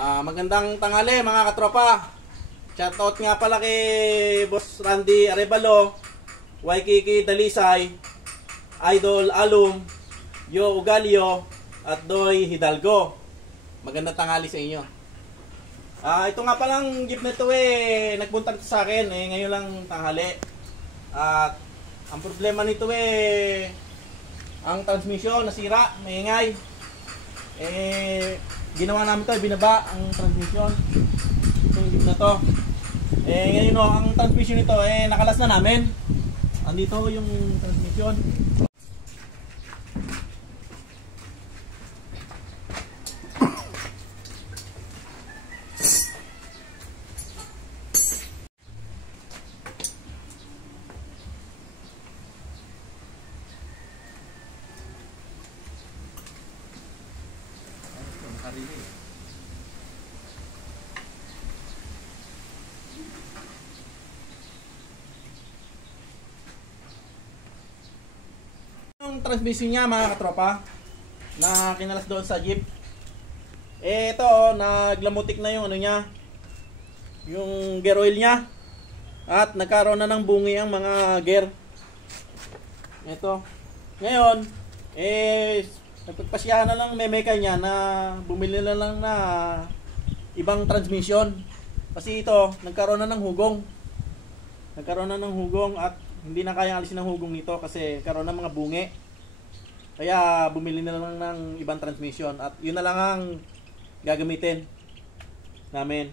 Magandang tanghali mga katropa. Shoutout nga pala kay Boss Randy Arevalo, Waikiki Dalisay, Idol Alum, Yo Ugalio, at Doy Hidalgo. Magandang tanghali sa inyo. Ito nga palang jeep nito nagbuntag sa akin ngayon lang tanghali. At ang problema nito ang transmission nasira, maingay. Ginawa namin to, binaba ang transmission. Itong jeep na to. Ngayon ang transmission nito nakalas na namin. Andito yung transmission. Yung transmission niya mga katropa na kinalas doon sa jeep, ito naglamutik na yung ano niya, yung gear oil niya, at nagkaroon na ng bungi ang mga gear. Ito ngayon nagpagpasyahan na lang memeka niya na bumili na lang na ibang transmission kasi ito nagkaroon na ng hugong, at hindi na kayang alisin ng hugong nito kasi karoon ng mga bungi. Kaya bumili na lang ng ibang transmission at yun na lang ang gagamitin namin.